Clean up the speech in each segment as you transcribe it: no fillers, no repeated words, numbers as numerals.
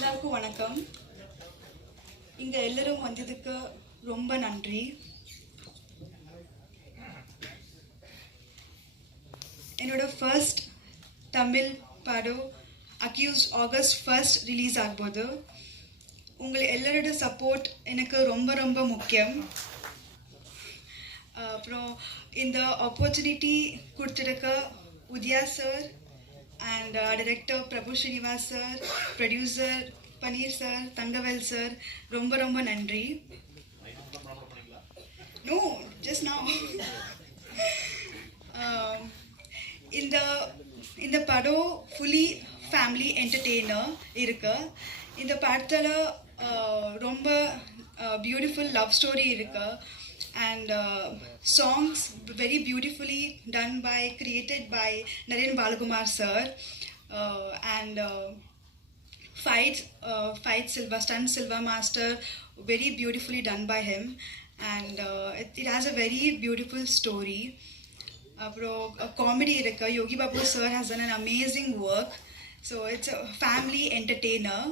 எல்லாருக்கும் வணக்கம். இங்க எல்லாரும் வந்ததுக்கு ரொம்ப நன்றி. என்னோட ஃபர்ஸ்ட் தமிழ் படம் அக்யூஸ்ட் ஆகஸ்ட் 1 ரிலீஸ் ஆகும்போது உங்கள் எல்லாரோட சப்போர்ட் எனக்கு ரொம்ப ரொம்ப முக்கியம். அப்புறம் இந்த ஆப்பர்ச்சுனிட்டி கொடுத்துருக்க Udhaya sir and director Prabhu Srinivas sir, producer Paneer sir, Tangavel sir, ரொம்ப ரொம்ப நன்றி. No, just now. இந்த படம் ஃபுல்லி ஃபேமிலி என்டர்டெய்னர் இருக்கு. இந்த படத்தில் ரொம்ப பியூட்டிஃபுல் லவ் ஸ்டோரி இருக்கு. And songs very beautifully done by created by Naren Balakumar sir, and fight Silva stunt Silva master very beautifully done by him, and it has a very beautiful story. Comedy irukka, Yogi Babu sir has done an amazing work, so it's a family entertainer.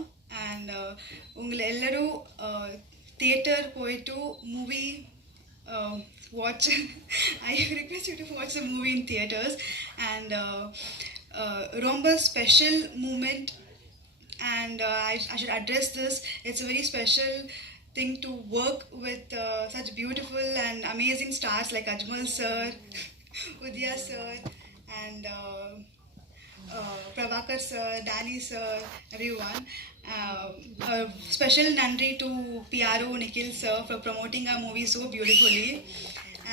And ungal ellaru theater poitu movie watch. I request you to watch the movie in theaters. And romba special moment, and I should address this. It's a very special thing to work with such beautiful and amazing stars like Ajmal sir, Udaya sir, and Prabhakar sir, Danny sir, everyone. Special nandri to PRO Nikhil sir for promoting our movie so beautifully.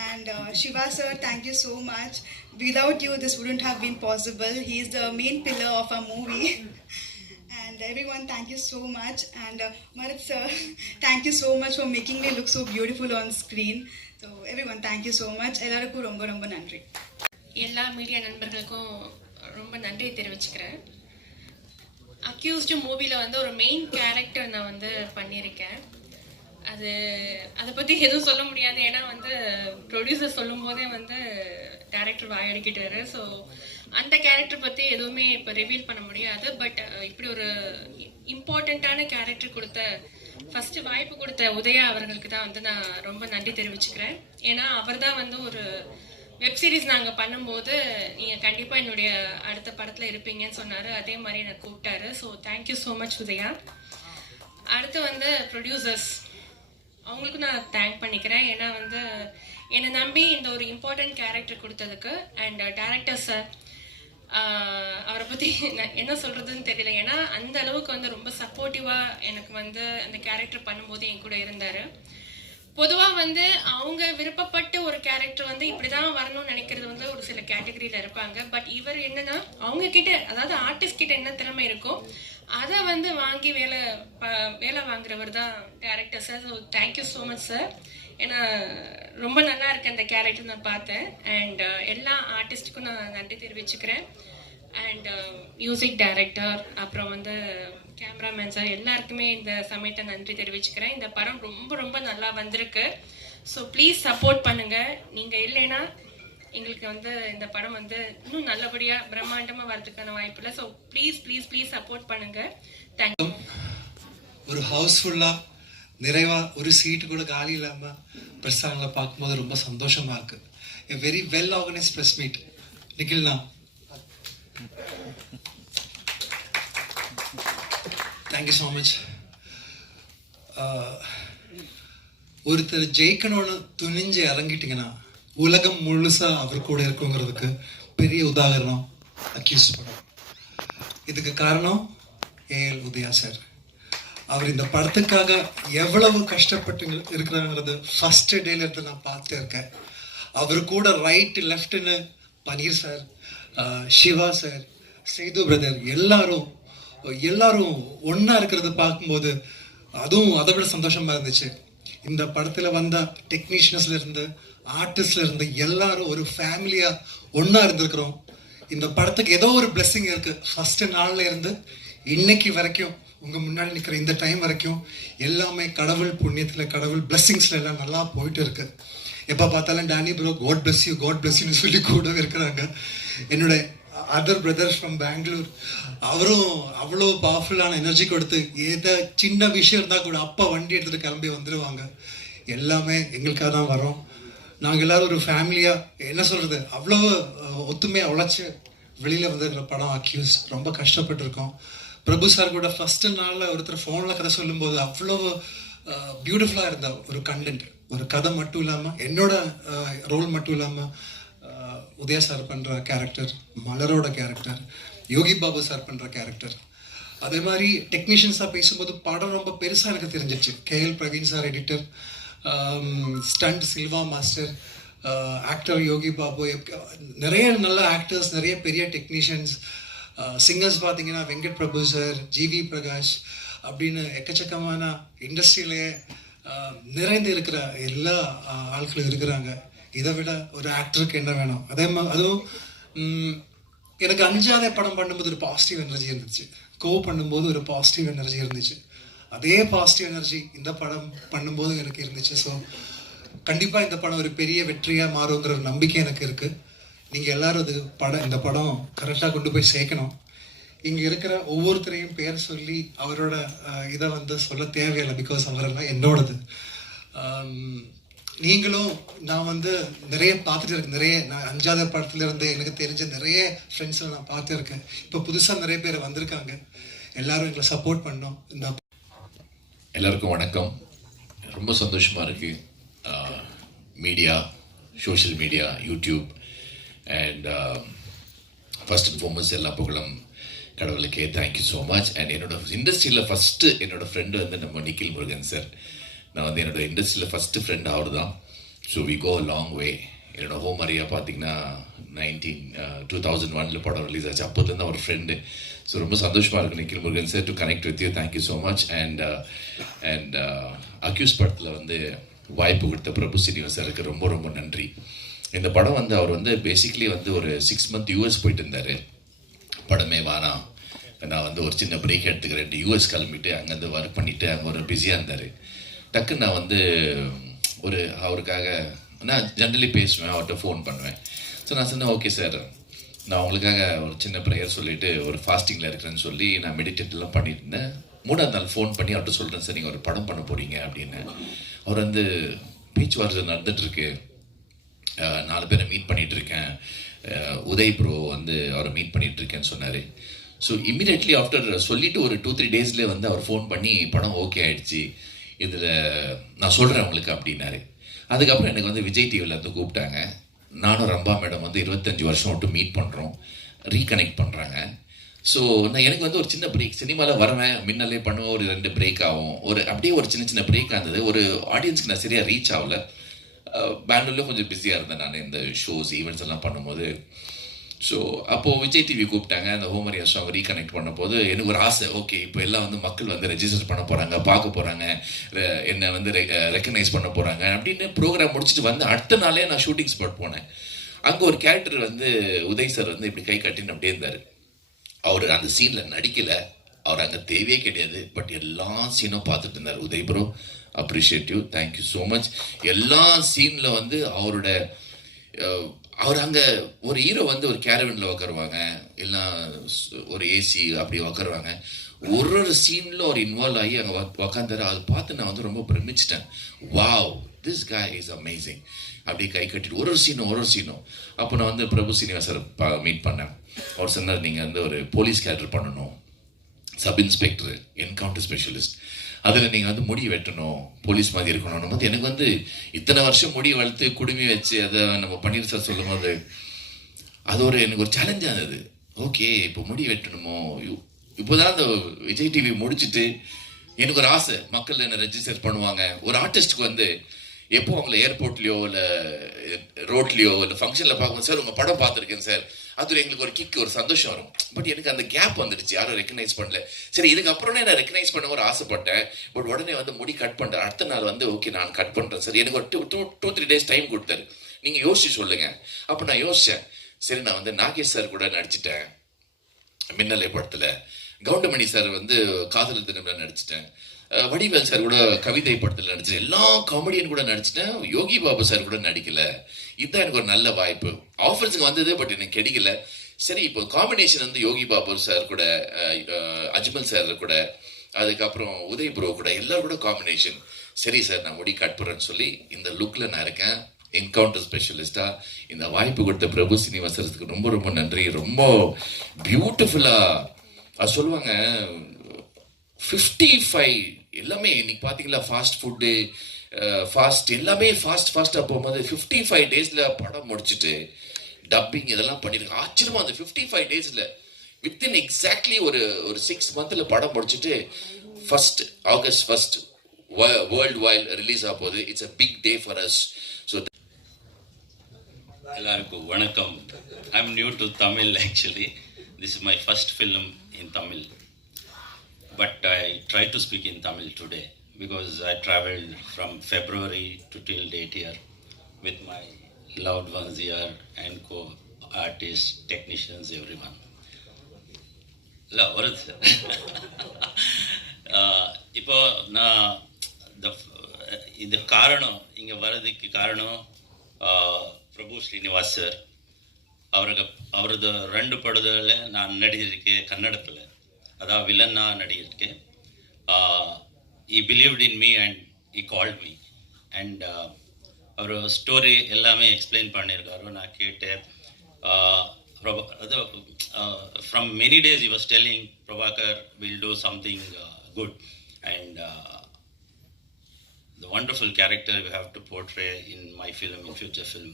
And Shiva sir, thank you so much. Without you, this wouldn't have been possible. He is the main pillar of our movie. And everyone, thank you so much. And Marat sir, thank you so much for making me look so beautiful on screen. So everyone, thank you so much. எல்லாருக்கும் ரொம்ப ரொம்ப நன்றி. எல்லா media நண்பர்களுக்கும் ரொம்ப நன்றி தெரிவிச்சுக்கிறேன். Accused மூவியில் வந்து ஒரு மெயின் கேரக்டர் நான் வந்து பண்ணியிருக்கேன். அதை பற்றி எதுவும் சொல்ல முடியாது, ஏன்னா வந்து ப்ரொடியூசர் சொல்லும் போதே வந்து டேரக்டர் வாயடிக்கிட்டாரு. ஸோ அந்த கேரக்டர் பற்றி எதுவுமே இப்போ ரிவீல் பண்ண முடியாது. பட் இப்படி ஒரு இம்பார்ட்டண்ட்டான கேரக்டர் கொடுத்த ஃபஸ்ட்டு வாய்ப்பு கொடுத்த உதயா அவர்களுக்கு தான் வந்து நான் ரொம்ப நன்றி தெரிவிச்சுக்கிறேன். ஏன்னா அவர் தான் வந்து ஒரு வெப் சீரிஸ் நாங்கள் பண்ணும்போது நீங்கள் கண்டிப்பாக என்னுடைய அடுத்த படத்தில் இருப்பீங்கன்னு சொன்னார். அதே மாதிரி என்னை கூப்பிட்டாரு. So thank you so much Udhaya. அடுத்து வந்து ப்ரொடியூசர்ஸ், அவங்களுக்கும் நான் தேங்க் பண்ணிக்கிறேன். ஏன்னா வந்து என்னை நம்பி இந்த ஒரு இம்பார்ட்டண்ட் கேரக்டர் கொடுத்ததுக்கு. அண்ட் டேரக்டர் சார், அவரை பற்றி என்ன சொல்கிறதுன்னு தெரியல. ஏன்னா அந்த அளவுக்கு வந்து ரொம்ப சப்போர்ட்டிவாக எனக்கு வந்து அந்த கேரக்டர் பண்ணும்போது என் கூட இருந்தார். பொதுவாக வந்து அவங்க விருப்பப்பட்டு ஒரு கேரக்டர் வந்து இப்படி தான் வரணும்னு நினைக்கிறது வந்து ஒரு சில கேட்டகரியில் இருப்பாங்க. பட் இவர் என்னன்னா அவங்க கிட்ட, அதாவது ஆர்டிஸ்ட் கிட்ட என்ன திறமை இருக்கோ அதை வந்து வாங்கி வேலை வாங்குறவர் தான் director sir. So thank you so much sir. ஏன்னா ரொம்ப நல்லா இருக்கு அந்த கேரக்டர் நான் பார்த்தேன். அண்ட் எல்லா ஆர்டிஸ்ட்டுக்கும் நான் நன்றி தெரிவிச்சுக்கிறேன். அண்ட் மியூசிக் டைரக்டர், அப்புறம் வந்து கேமராமேன் சார், எல்லாருக்குமே இந்த சமயத்தை நன்றி தெரிவிச்சுக்கிறேன். இந்த படம் ரொம்ப ரொம்ப நல்லா வந்திருக்கு. ஸோ ப்ளீஸ் சப்போர்ட் பண்ணுங்கள். நீங்கள் இல்லைன்னா எங்களுக்கு வந்து இந்த படம் வந்து இன்னும் நல்லபடியாக பிரம்மாண்டமாக வரதுக்கான வாய்ப்பு இல்லை. So please please please support பண்ணுங்கள். தேங்க்யூ. ஒரு ஹவுஸ்ஃபுல்லாக நிறைவாக ஒரு சீட்டு கூட காலி இல்லாமல் பிரஸ்தானங்களை பார்க்கும்போது ரொம்ப சந்தோஷமாக இருக்குது. A very well organised press meet. நிக்கில்னா, தேங்க்யூ ஸோ மச். ஒருத்தர் ஜெயிக்கணும்னு துணிஞ்சு இறங்கிட்டீங்கன்னா உலகம் முழுசா அவர் கூட இருக்குங்கிறதுக்கு பெரிய உதாரணம் அக்யூஸ்ட் படம். இதுக்கு காரணம் ஏஎல் உதயா சார். அவர் இந்த படத்துக்காக எவ்வளவு கஷ்டப்பட்டு இருக்கிறாங்கிறது ஃபர்ஸ்ட் டேல இருந்து நான் பார்த்து இருக்கேன். அவர் கூட ரைட் லெஃப்ட்னு Paneer sir, Siva sir, Sethu brother, எல்லாரும் ஒன்னா இருக்கிறத பார்க்கும்போது அதுவும் அதை விட சந்தோஷமா இருந்துச்சு. இந்த படத்துல வந்த டெக்னீஷியன்ஸ்ல இருந்து ஆர்டிஸ்ட்ல இருந்து எல்லாரும் ஒரு ஃபேமிலியா ஒன்னா இருந்திருக்கிறோம். இந்த படத்துக்கு ஏதோ ஒரு பிளெஸிங் இருக்கு. ஃபர்ஸ்ட் நாள்ல இருந்து இன்னைக்கு வரைக்கும் உங்க முன்னாடி நிற்கிற இந்த டைம் வரைக்கும் எல்லாமே கடவுள் புண்ணியத்துல, கடவுள் பிளெஸிங்ஸ்ல எல்லாம் நல்லா போயிட்டு இருக்கு. எப்போ பார்த்தாலும் டேனி ப்ரோ காட் பிளஸ் யூன்னு சொல்லி கூட இருக்கிறாங்க. என்னோட அதர் பிரதர்ஸ் ஃப்ரம் பெங்களூர். அவரும் அவ்வளோ பவர்ஃபுல்லான எனர்ஜி கொடுத்து ஏதோ சின்ன விஷயம் இருந்தால் கூட அப்பா வண்டி எடுத்துகிட்டு கிளம்பி வந்துடுவாங்க. எல்லாமே எங்களுக்காக தான் வரோம். நாங்கள் எல்லோரும் ஒரு ஃபேமிலியாக என்ன சொல்கிறது, அவ்வளோ ஒத்துமையாக உழைச்சி வெளியில் வந்துருக்கிற படம் அக்யூஸ். ரொம்ப கஷ்டப்பட்டுருக்கோம். பிரபு சார் கூட ஃபஸ்ட்டு நாளில் ஒருத்தர் ஃபோனில் கதை சொல்லும்போது அவ்வளோ பியூட்டிஃபுல்லாக இருந்த ஒரு கண்டென்ட், ஒரு கதை மட்டும் இல்லாமல் என்னோட ரோல் மட்டும் இல்லாமல் உதயா சார் பண்ணுற கேரக்டர், மலரோட கேரக்டர், யோகி பாபு சார் பண்ணுற கேரக்டர், அதே மாதிரி டெக்னீஷியன்ஸாக பேசும்போது படம் ரொம்ப பெருசாக எனக்கு தெரிஞ்சிச்சு. KL Praveen sir editor, stunt Silva master, actor Yogi Babu, நிறைய நல்ல ஆக்டர்ஸ், நிறைய பெரிய டெக்னீஷியன்ஸ், சிங்கர்ஸ் பார்த்தீங்கன்னா வெங்கட் பிரபு சார், ஜிவி பிரகாஷ் அப்படின்னு எக்கச்சக்கமான இண்டஸ்ட்ரியிலே நிறைந்து இருக்கிற எல்லா ஆட்களும் இருக்கிறாங்க. இதை விட ஒரு ஆக்டருக்கு என்ன வேணும்? அதுவும் எனக்கு அஞ்சாவது படம் பண்ணும்போது ஒரு பாசிட்டிவ் எனர்ஜி இருந்துச்சு, பண்ணும்போது ஒரு பாசிட்டிவ் எனர்ஜி இருந்துச்சு. அதே பாசிட்டிவ் எனர்ஜி இந்த படம் பண்ணும்போது எனக்கு இருந்துச்சு. ஸோ கண்டிப்பாக இந்த படம் ஒரு பெரிய வெற்றியாக மாறுங்கிற ஒரு நம்பிக்கை எனக்கு இருக்குது. நீங்கள் எல்லோரும் இந்த படம் கரெக்டாக கொண்டு போய் சேர்க்கணும். இங்கே இருக்கிற ஒவ்வொருத்தரையும் பேர் சொல்லி அவரோட இதை சொல்ல தேவையில்லை, பிகாஸ் அவரெல்லாம் என்னோடது. நீங்களும் நான் நிறைய பார்த்துட்டு இருக்கேன். நான் 5வது படத்துலேருந்து எனக்கு தெரிஞ்ச நிறைய ஃப்ரெண்ட்ஸை நான் பார்த்துருக்கேன். இப்போ புதுசாக நிறைய பேர் வந்திருக்காங்க. எல்லாரும் எங்களை சப்போர்ட் பண்ணோம். எல்லாருக்கும் வணக்கம். ரொம்ப சந்தோஷமாக இருக்குது. Media, social media, YouTube and first and foremost எல்லா புகழும் கடவுளுக்கே. Thank you so much. அண்ட் என்னோட இண்டஸ்ட்ரியில் ஃபஸ்ட்டு என்னோடய ஃப்ரெண்டு நம்ம நிக்கில் முருகன் சார். நான் என்னோட இண்டஸ்ட்ரியில் ஃபஸ்ட்டு ஃப்ரெண்ட் அவர் தான். So we go long way. என்னோடய ஹோம் ஏரியா பார்த்தீங்கன்னா 2001 படம் ரிலீஸ் ஆச்சு. அப்போதுலேருந்து அவர் ஃப்ரெண்டு. ஸோ ரொம்ப சந்தோஷமாக இருக்குது Nikhil Murugan sir to connect with you. Thank you so much. And Accused படத்தில் வாய்ப்பு கொடுத்த பிரபு சீனிவாஸ் சாருக்கு ரொம்ப ரொம்ப நன்றி. இந்த படம் அவர் பேசிக்லி ஒரு 6 months யூஎஸ் போயிட்டு இருந்தார். படமே வேணாம், நான் ஒரு சின்ன பிரேக் எடுத்துக்கிறேன், யூஎஸ் கிளம்பிட்டு அங்கேருந்து ஒர்க் பண்ணிவிட்டு அங்கே ஒரு பிஸியாக இருந்தார். டக்குன்னு நான் ஒரு அவருக்காக நான் ஜென்ரலி பேசுவேன், அவர்கிட்ட ஃபோன் பண்ணுவேன். ஸோ நான் சொன்னேன், ஓகே சார், நான் உங்களுக்காக ஒரு சின்ன ப்ரேயர் சொல்லிவிட்டு ஒரு ஃபாஸ்டிங்கில் இருக்கிறேன்னு சொல்லி நான் மெடிடேட்லாம் பண்ணியிருந்தேன். 3ஆவது நாள் ஃபோன் பண்ணி அவர்கிட்ட சொல்கிறேன், சார் நீங்கள் ஒரு படம் பண்ண போகிறீங்க அப்படின்னு. அவர் பேச்சுவார்த்தை நடந்துகிட்ருக்கு, 4 பேரை மீட் பண்ணிகிட்ருக்கேன், உதய் ப்ரோ அவரை மீட் பண்ணிகிட்ருக்கேன்னு சொன்னார். ஸோ இம்மிடியட்லி ஆஃப்டர் சொல்லிவிட்டு ஒரு 2-3 டேஸ்லேயே அவர் ஃபோன் பண்ணி படம் ஓகே ஆகிடுச்சு, இதில் நான் சொல்கிறேன் உங்களுக்கு அப்படின்னாரு. அதுக்கப்புறம் எனக்கு விஜய் டிவியில் கூப்பிட்டாங்க. நானும் ரம்பா மேடம் 25 வருஷம் மட்டும் மீட் பண்ணுறோம், ரீகனெக்ட் பண்ணுறாங்க. ஸோ நான் எனக்கு ஒரு சின்ன பிரேக், சினிமாவில் வருவேன், முன்னாலே பண்ணுவேன், ஒரு 2 பிரேக் ஆகும், அப்படியே ஒரு சின்ன சின்ன பிரேக் ஆனது. ஒரு ஆடியன்ஸ்க்கு நான் சரியாக ரீச் ஆகலை. பெங்களூரில் கொஞ்சம் பிஸியாக இருந்தேன் நான் இந்த ஷோஸ் ஈவெண்ட்ஸ் எல்லாம் பண்ணும்போது. ஸோ அப்போது விஜய் டிவி கூப்பிட்டாங்க. அந்த ஹோமரியா சாங் ரீகனெக்ட் பண்ணும்போது எனக்கு ஒரு ஆசை, ஓகே இப்போ எல்லாம் மக்கள் ரெஜிஸ்டர் பண்ண போகிறாங்க, பார்க்க போகிறாங்க, என்னை ரெக்கக்னைஸ் பண்ண போகிறாங்க அப்படின்னு ப்ரோக்ராம் முடிச்சுட்டு அடுத்த நாளே நான் ஷூட்டிங் ஸ்பாட் போனேன். அங்கே ஒரு கேரக்டர் உதய் சார் இப்படி கை கட்டின்னு அப்படியே இருந்தார். அவர் அந்த சீனில் நடிக்கலை, அவர் அங்கே தேவையே கிடையாது, பட் எல்லா சீனும் பார்த்துட்டு இருந்தார். Uday bro, appreciate you, thank you so much. எல்லா சீனில் அவர் அங்கே ஒரு ஹீரோ ஒரு கேரவனில் உட்காருவாங்க, இல்லை ஒரு ஏசி அப்படி உட்காருவாங்க. ஒரு சீனில் ஒரு இன்வால்வ் ஆகி அங்கே உக்காந்தாரு. அதை பார்த்து நான் ரொம்ப பிரமிச்சிட்டேன். Wow, this guy is amazing. அப்படி கை கட்டிட்டு ஒரு சீனும். அப்போ நான் பிரபு சீனிவாசரை மீட் பண்ணேன். அவர் சொன்னார், நீங்கள் ஒரு போலீஸ் கேரக்டர் பண்ணணும், சப் இன்ஸ்பெக்டர், என்கவுண்டர் ஸ்பெஷலிஸ்ட், அதில் நீங்கள் முடி வெட்டணும், போலீஸ் மாதிரி இருக்கணும் போது எனக்கு இத்தனை வருஷம் முடி வளர்த்து குடுமி வச்சு அதை நம்ம பன்னீர் சார் சொல்லும் போது அது எனக்கு ஒரு சேலஞ்சாக இருந்தது. ஓகே, இப்போ முடி வெட்டணுமோ? இப்போதான் அந்த விஜய் டிவி முடிச்சுட்டு எனக்கு ஒரு ஆசை, மக்கள் என்ன ரெஜிஸ்டர் பண்ணுவாங்க. ஒரு ஆர்டிஸ்ட்டுக்கு எப்போ அவங்கள ஏர்போர்ட்லேயோ இல்லை ரோட்லேயோ இல்லை ஃபங்க்ஷனில் பார்க்கும்போது, சார் உங்கள் படம் பார்த்துருக்கேன் சார், அது எங்களுக்கு ஒரு கிக், ஒரு சந்தோஷம் வரும். பட் எனக்கு அந்த கேப் வந்துடுச்சு, யாரும் ரெக்கக்னைஸ் பண்ணல. சரி, இதுக்கப்புறம் நான் ரெக்கக்னைஸ் பண்ண ஒரு ஆசைப்பட்டேன். பட் உடனே முடி கட் பண்ணுறேன். அடுத்த நாள் ஓகே நான் கட் பண்ணுறேன் சார், எனக்கு ஒரு 2-3 days டைம் கொடுத்தாரு, நீங்கள் யோசிச்சு சொல்லுங்கள். அப்போ நான் யோசித்தேன். சரி, நான் நாகேஷ் சார் கூட நடிச்சிட்டேன் மின்னலை படத்தில், கவுண்டமணி சார் காதலர் தினம்ல நடிச்சிட்டேன், வடிவேல் சார் கூட கவிதை படத்தில் நடிச்சிட்டேன், எல்லா காமெடியன் கூட நடிச்சிட்டேன், யோகி பாபு சார் கூட நடிக்கல. இதுதான் எனக்கு ஒரு நல்ல வாய்ப்பு. ஆஃபர்ஸுக்கு வந்தது, பட் எனக்கு கிடைக்கல. சரி இப்போ காம்பினேஷன் வந்து யோகி பாபு சார் கூட அஜ்மல் சார் கூட அதுக்கப்புறம் உதய் ப்ரோ கூட எல்லாரும் கூட காம்பினேஷன். சரி சார் நான் முடி கட் பண்ணுறேன்னு சொல்லி இந்த லுக்கில் நான் இருக்கேன் என்கவுண்டர் ஸ்பெஷலிஸ்டாக. இந்த வாய்ப்பு கொடுத்த பிரபு சீனிவாசருக்கு ரொம்ப ரொம்ப நன்றி. ரொம்ப பியூட்டிஃபுல்லாக சொல்லுவாங்க 55 எல்லாமே இன்னைக்கு பார்த்தீங்களா ஃபாஸ்ட் ஃபுட்டு ஃபாஸ்ட் எல்லாமே ஃபாஸ்ட்டாக போகும்போது 55 டேஸில் படம் முடிச்சுட்டு டப்பிங் இதெல்லாம் பண்ணியிருக்கேன். ஆச்சரியமா அந்த 55 டேஸில் வித்தின் எக்ஸாக்ட்லி ஒரு 6 மந்த்தில் படம் முடிச்சுட்டு ஆகஸ்ட் 1 வேர்ல்டு வைட் ரிலீஸ் ஆக போகுது. It's a big day for us. So எல்லாருக்கும் வணக்கம். I am new to Tamil actually. This is my first film in Tamil. But I try to speak in Tamil today because I traveled from February to till date here with my loved ones here and co-artists, technicians, everyone. இல்லை வருது sir. இப்போ நான் இது காரணம் இங்கே வர்றதுக்கு காரணம் பிரபு Srinivas sir. அவரது 2 படத்தில் நான் நடிச்சிருக்கேன் கன்னடத்தில். அதான் வில்லன்னா நடிச்சிருக்கேன். he believed in me and he called me and அவர் ஸ்டோரி எல்லாமே எக்ஸ்பிளைன் பண்ணியிருக்காரு. நான் கேட்டேன். அது from many days he was telling Prabhakar will do something good and the wonderful character we have to portray in my film, in future film.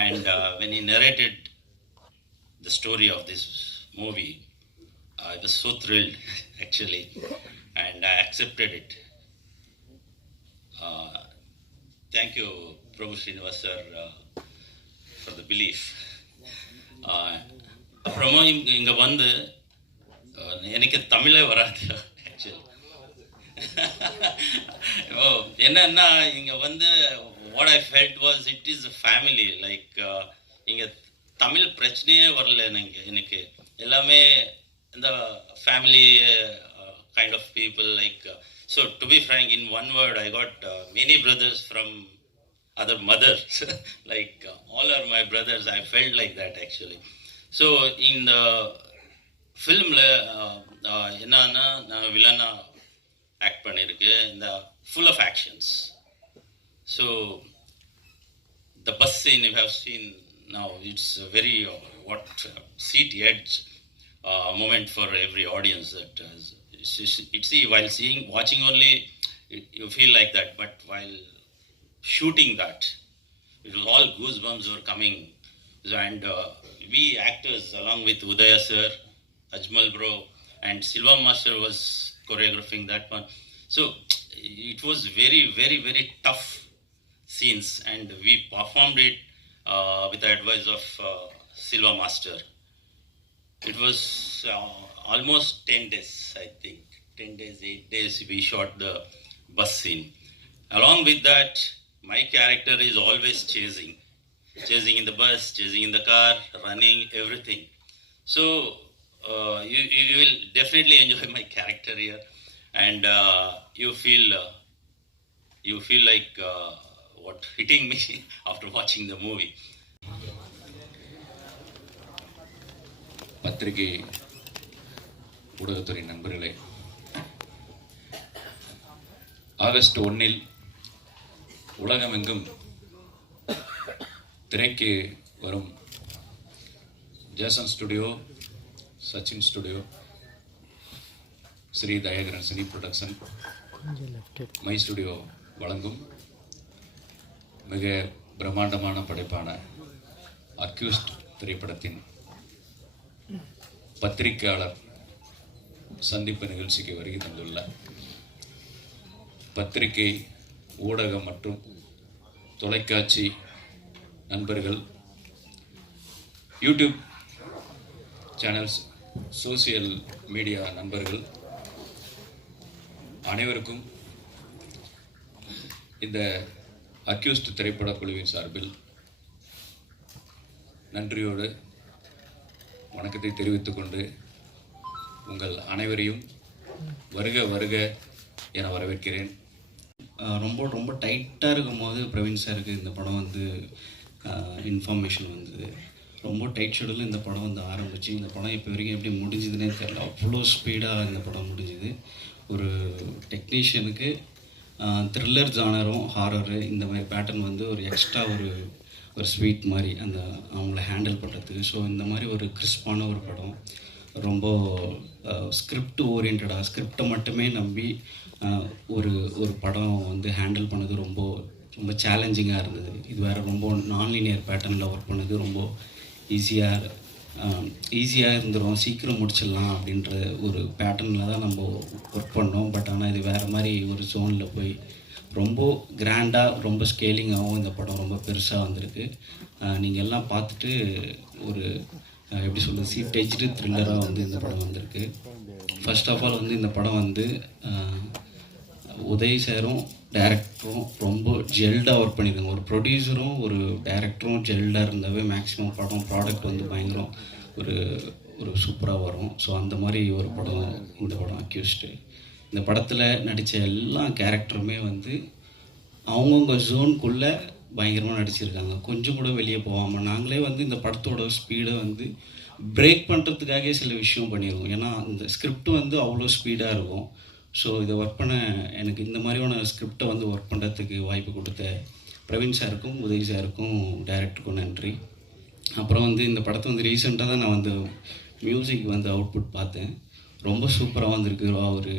And when he narrated the story of this movie, I was so thrilled actually and I accepted it. Thank you Prabhu Srinivas sir for the belief. அப்புறமா இங்கே வந்து எனக்கு தமிழே வராது actually. என்னன்னா இங்கே வந்து what I felt was it is family. Like இங்கே தமிழ் பிரச்சனையே வரல எனக்கு. எல்லாமே இந்த family kind of people like so to be frank, in one word I got many brothers from other mothers like all are my brothers. I felt like that actually. So in the film la enna na villana act pannirukku in the full of actions. So the bus scene you have seen now, it's a very seat edge moment for every audience. That it's while watching only you feel like that, but while shooting that it was all goosebumps were coming. And we actors along with Udaya sir, Ajmal bro and Silva master was choreographing that one. So it was very very very tough scenes and we performed it with the advice of Silva master. It was almost 10 days, I think. 10 days, 8 days we shot the bus scene. Along with that, my character is always chasing in the bus, chasing in the car, running, everything. So you will definitely enjoy my character here and you feel like what hitting me after watching the movie. பத்திரிகை ஊடகத்துறை நண்பர்களே, August 1 உலகமெங்கும் திரைக்கு வரும் Jason studio, Sachin studio, Sri Thayakaran cine production, my studio வழங்கும் மிக பிரம்மாண்டமான படைப்பான accused திரைப்படத்தின் பத்திரிகையாளர் சந்திப்பு நிகழ்ச்சிக்கு வருகை தந்துள்ள பத்திரிகை ஊடகம் மற்றும் தொலைக்காட்சி நண்பர்கள், யூடியூப் சேனல்ஸ், சோசியல் மீடியா நண்பர்கள் அனைவருக்கும் இந்த அக்யூஸ்ட் திரைப்பட குழுவின் சார்பில் நன்றியோடு வணக்கத்தை தெரிவித்துக் கொண்டு உங்கள் அனைவரையும் வருக வருக என வரவேற்கிறேன். ரொம்ப டைட்டாக இருக்கும் போது பிரவீன் சாருக்கு இந்த படம் வந்து இன்ஃபர்மேஷன் வந்தது. ரொம்ப டைட் ஷெடியூலில் இந்த படம் வந்து ஆரம்பிச்சு இந்த படம் இப்போ வரைக்கும் எப்படி முடிஞ்சுதுன்னே தெரியல. அவ்வளோ ஸ்பீடாக இந்த படம் முடிஞ்சுது. ஒரு டெக்னீஷியனுக்கு த்ரில்லர் ஜானரும் ஹாரரு இந்த மாதிரி பேட்டர்ன் வந்து ஒரு எக்ஸ்ட்ரா ஒரு ஸ்வீட் மாதிரி அந்த அவங்கள ஹேண்டில் பண்ணுறதுக்கு. ஸோ இந்த மாதிரி ஒரு கிறிஸ்பான ஒரு படம், ரொம்ப ஸ்கிரிப்ட் ஓரியன்டாக ஸ்கிரிப்டை மட்டுமே நம்பி ஒரு படம் வந்து ஹேண்டில் பண்ணது ரொம்ப ரொம்ப சேலஞ்சிங்காக இருந்தது. இது வேறு ரொம்ப நான்லீனியர் பேட்டர்னில் ஒர்க் பண்ணது ரொம்ப ஈஸியாக இருந்துடும், சீக்கிரம் முடிச்சிடலாம் அப்படின்ற ஒரு பேட்டர்னில் தான் நம்ம ஒர்க் பண்ணோம். பட் ஆனால் இது வேறு மாதிரி ஒரு ஜோனில் போய் ரொம்ப கிராண்டாக ரொம்ப ஸ்கேலிங்காகவும் இந்த படம் ரொம்ப பெருசாக வந்திருக்கு. நீங்கள் எல்லாம் பார்த்துட்டு ஒரு எப்படி சொல்கிறது சீட் எஜ்டு த்ரில்லராக வந்து இந்த படம் வந்திருக்கு. ஃபர்ஸ்ட் ஆஃப் ஆல் வந்து இந்த படம் வந்து உதய் சாரும் டைரக்டரும் ரொம்ப ஜெல்டாக ஒர்க் பண்ணியிருக்காங்க. ஒரு ப்ரொடியூசரும் ஒரு டைரக்டரும் ஜெல்டாக இருந்தாவே மேக்ஸிமம் படம் ப்ராடக்ட் வந்து பயங்கரம் ஒரு சூப்பராக வரும். ஸோ அந்த மாதிரி ஒரு படம் இந்த படம் அக்யூஸ்டு. இந்த படத்தில் நடித்த எல்லா கேரக்டருமே வந்து அவங்கவுங்க ஜோனுக்குள்ளே பயங்கரமாக நடிச்சிருக்காங்க. கொஞ்சம் கூட வெளியே போகாமல் நாங்களே வந்து இந்த படத்தோட ஸ்பீடை வந்து பிரேக் பண்ணுறதுக்காகவே சில விஷயம் பண்ணியிருக்கோம். ஏன்னா இந்த ஸ்கிரிப்ட் வந்து அவ்வளோ ஸ்பீடாக இருக்கும். ஸோ இதை ஒர்க் பண்ண எனக்கு இந்த மாதிரியான ஸ்கிரிப்டை வந்து ஒர்க் பண்ணுறதுக்கு வாய்ப்பு கொடுத்த பிரவீன் சாருக்கும் உதய் சாருக்கும் டைரக்டருக்கும் நன்றி. அப்புறம் வந்து இந்த படத்தை வந்து ரீசெண்டாக தான் நான் வந்து மியூசிக் வந்து அவுட்புட் பார்த்தேன். ரொம்ப சூப்பராக வந்திருக்கு. அவர்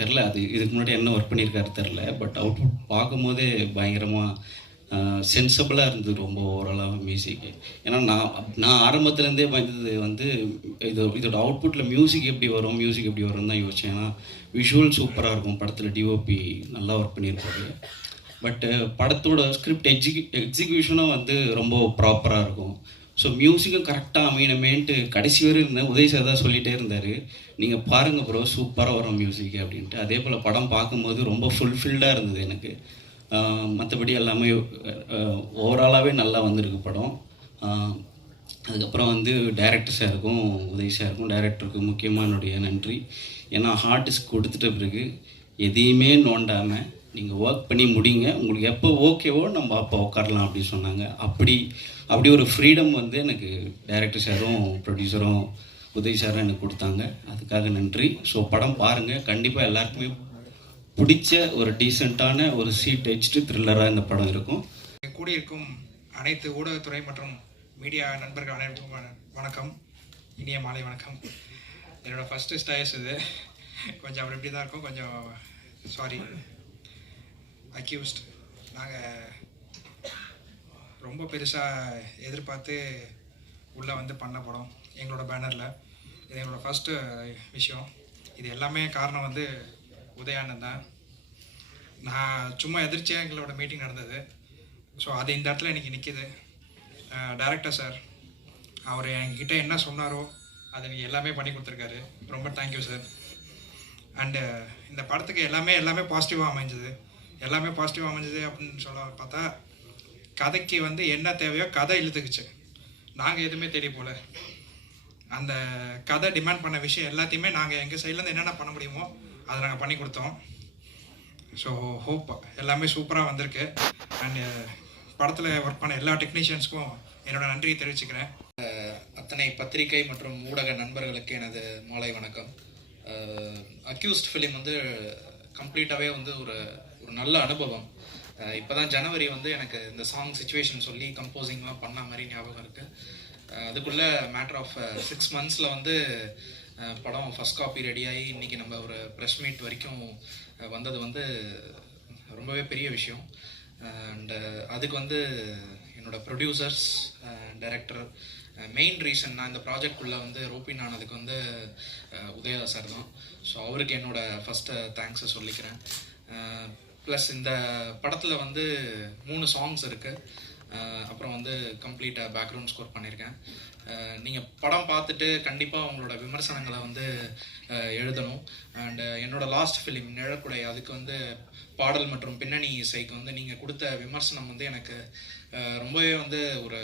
தெரில அது இதுக்கு முன்னாடி என்ன ஒர்க் பண்ணியிருக்காரு தெரில. பட் அவுட்புட் பார்க்கும்போதே பயங்கரமாக சென்சபிளாக இருந்தது ரொம்ப ஓவராலாக மியூசிக்கு. ஏன்னா நான் ஆரம்பத்துலேருந்தே பயந்தது வந்து இதோட அவுட்புட்டில் மியூசிக் எப்படி வரும் தான் யோசித்தேன். ஏன்னா விஷுவல் சூப்பராக இருக்கும், படத்தில் டிஓபி நல்லா ஒர்க் பண்ணியிருப்பாரு. பட்டு படத்தோட ஸ்கிரிப்ட் எக்ஸிக்யூஷனும் வந்து ரொம்ப ப்ராப்பராக இருக்கும். ஸோ மியூசிக்கும் கரெக்டாக அமையணுமேன்ட்டு கடைசி வரை இருந்தேன். உதய் சார் தான் சொல்லிகிட்டே இருந்தார், நீங்கள் பாருங்கள் ப்ரோ சூப்பராக வரும் மியூசிக் அப்படின்ட்டு. அதே போல் படம் பார்க்கும்போது ரொம்ப ஃபுல்ஃபில்டாக இருந்தது எனக்கு. மற்றபடி எல்லாமே ஓவராலாகவே நல்லா வந்திருக்கு படம். அதுக்கப்புறம் வந்து டைரக்டர் சாருக்கும் உதய் சாருக்கும் டைரக்டருக்கு முக்கியமாக என்னுடைய நன்றி. ஏன்னா ஹார்ட் டிஸ்க் கொடுத்துட்ட பிறகு எதையுமே நோண்டாமல் நீங்கள் ஒர்க் பண்ணி முடிங்க, உங்களுக்கு எப்போ ஓகேவோ நம்ம அப்போ உட்காரலாம் அப்படின்னு சொன்னாங்க. அப்படி ஒரு ஃப்ரீடம் வந்து எனக்கு டைரக்டர் சாரும் ப்ரொடியூசரும் உதய் சாரும் எனக்கு கொடுத்தாங்க. அதுக்காக நன்றி. ஸோ படம் பாருங்கள், கண்டிப்பாக எல்லாருக்குமே பிடிச்ச ஒரு டீசெண்டான ஒரு சீட் எஜ்டு த்ரில்லராக இந்த படம் இருக்கும். கூடியிருக்கும் அனைத்து ஊடகத்துறை மற்றும் மீடியா நண்பர்கள் அனைவருக்கும் வணக்கம், இனிய மாலை வணக்கம். என்னோடய ஃபஸ்ட்டு ஸ்டேஜ் இது கொஞ்சம் அப்படி இப்படி தான் இருக்கும், கொஞ்சம் சாரி. அக்யூஸ்ட் நாங்கள் ரொம்ப பெருசாக எதிர்பார்த்து உள்ளே வந்து பண்ண படம் எங்களோட பேனரில். இது எங்களோட ஃபஸ்ட்டு விஷயம். இது எல்லாமே காரணம் வந்து உதயானந்த் தான். நான் சும்மா எதிர்ச்சியாக எங்களோட மீட்டிங் நடந்தது. ஸோ அது இந்த இடத்துல இன்றைக்கி நிற்கிது. டைரக்டர் சார் அவர் என்கிட்ட என்ன சொன்னாரோ அதை நீங்கள் எல்லாமே பண்ணி கொடுத்துருக்காரு. ரொம்ப தேங்க்யூ சார். அண்டு இந்த படத்துக்கு எல்லாமே பாசிட்டிவாக அமைஞ்சது அப்படின்னு சொல்ல பார்த்தா கதைக்கு வந்து என்ன தேவையோ கதை இழுத்துக்குச்சு. நாங்கள் எதுவுமே தெரிய போல அந்த கதை டிமாண்ட் பண்ண விஷயம் எல்லாத்தையுமே நாங்கள் எங்கள் சைட்லேருந்து என்னென்ன பண்ண முடியுமோ அதை நாங்கள் பண்ணி கொடுத்தோம். ஸோ ஹோப் எல்லாமே சூப்பராக வந்திருக்கு. அண்ட் படத்தில் ஒர்க் பண்ண எல்லா டெக்னீஷியன்ஸ்க்கும் என்னோட நன்றியை தெரிவிச்சுக்கிறேன். அத்தனை பத்திரிகை மற்றும் ஊடக நண்பர்களுக்கு எனது மாலை வணக்கம். அக்யூஸ்ட் ஃபிலிம் வந்து கம்ப்ளீட்டாகவே வந்து ஒரு நல்ல அனுபவம். இப்போ தான் ஜனவரி வந்து எனக்கு இந்த சாங் சிச்சுவேஷன் சொல்லி கம்போசிங்லாம் பண்ண மாதிரி ஞாபகம் இருக்குது. அதுக்குள்ளே மேட்டர் ஆஃப் 6 monthஸில் வந்து படம் ஃபஸ்ட் காப்பி ரெடியாகி இன்றைக்கி நம்ம ஒரு ப்ரெஸ் மீட் வரைக்கும் வந்தது வந்து ரொம்பவே பெரிய விஷயம். அண்டு அதுக்கு வந்து என்னோடய ப்ரொடியூசர்ஸ், டைரக்டர், மெயின் ரீசன் நான் இந்த ப்ராஜெக்ட்குள்ளே வந்து ரோப்பின் ஆனதுக்கு வந்து உதயா சார் தான். ஸோ அவருக்கு என்னோடய ஃபஸ்ட்டு தேங்க்ஸை சொல்லிக்கிறேன். ப்ளஸ் இந்த படத்தில் வந்து 3 சாங்ஸ் இருக்குது. அப்புறம் வந்து கம்ப்ளீட்டாக பேக்ரவுண்ட் ஸ்கோர் பண்ணியிருக்கேன். நீங்கள் படம் பார்த்துட்டு கண்டிப்பாக உங்களோட விமர்சனங்களை வந்து எழுதணும். அண்டு என்னோடய லாஸ்ட் ஃபிலிம் நிழற்குடை, அதுக்கு வந்து பாடல் மற்றும் பின்னணி இசைக்கு வந்து நீங்கள் கொடுத்த விமர்சனம் வந்து எனக்கு ரொம்பவே வந்து ஒரு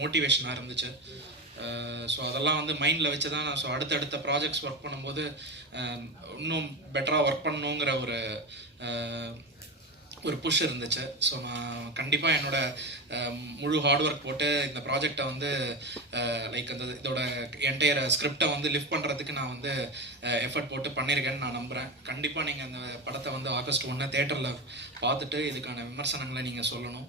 மோட்டிவேஷனாக இருந்துச்சு. ஸோ அதெல்லாம் வந்து மைண்டில் வச்சு தான் ஸோ அடுத்தடுத்த ப்ராஜெக்ட்ஸ் ஒர்க் பண்ணும்போது இன்னும் பெட்டராக ஒர்க் பண்ணணுங்கிற ஒரு ஒரு புஷ் இருந்துச்சு. ஸோ நான் கண்டிப்பாக என்னோட முழு ஹார்ட் ஒர்க் போட்டு இந்த ப்ராஜெக்டை வந்து லைக் அந்த இதோட என்டையர் ஸ்கிரிப்டை வந்து லிஃப்ட் பண்ணுறதுக்கு நான் வந்து எஃபர்ட் போட்டு பண்ணியிருக்கேன்னு நான் நம்புகிறேன். கண்டிப்பாக நீங்கள் அந்த படத்தை வந்து ஆகஸ்ட் 1 தேட்டரில் பார்த்துட்டு இதுக்கான விமர்சனங்களை நீங்கள் சொல்லணும்.